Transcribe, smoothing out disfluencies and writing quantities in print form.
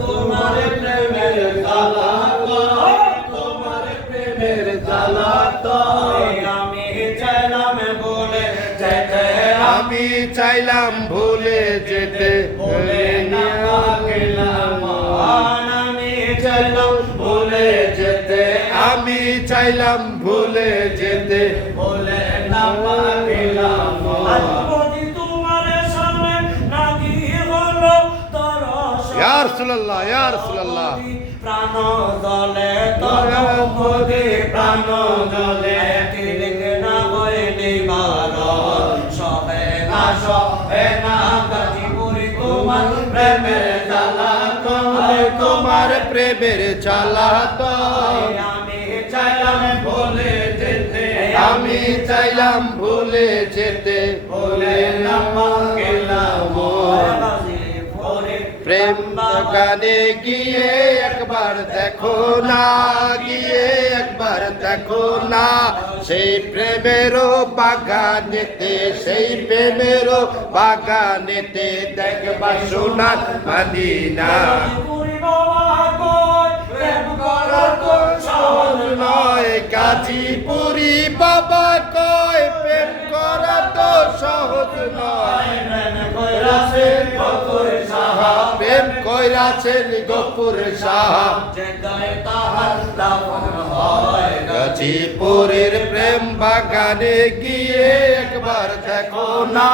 তোমার প্রেমের জ্বালা, তোমার প্রেমের জ্বালা আমি চাইলাম ভুলে যেতে, আমি চাইলাম ভুলে যেতে, ভুলে না গেলাম। আমি চাইলাম ভুলে যেতে, আমি চাইলাম ভুলে যেতে, ভুলে না গেলাম। তোমার সামনে নাকি হলো তরস, ইয়া রাসূলুল্লাহ, ইয়া রাসূলুল্লাহ। প্রাণ জলে তরপদে, প্রাণ জলে তিলক না হইলে বারণ, সবে না গাজীপুরি তোমার প্রেমের জ্বালা, তোমার প্রেমের জ্বালা আমি চাইলাম ভুলে যেতে, আমি চাইলাম ভুলে যেতে, ভুলে না গেলাম। প্রেম গানে গিয়ে একবার দেখো না, গিয়ে একবার দেখো না, সেই প্রেমেরও বাগানেতে, সেই প্রেমেরও বাগানেতে দেখবা সোনার মদিনা। নয় গাজীপুরি বাবা কয়, প্রেম করা তো সহজ নয়। প্রেম কইরাছেন গফুর সাহা, গাজীপুরের প্রেম বাগানে গিয়ে একবার দেখো না।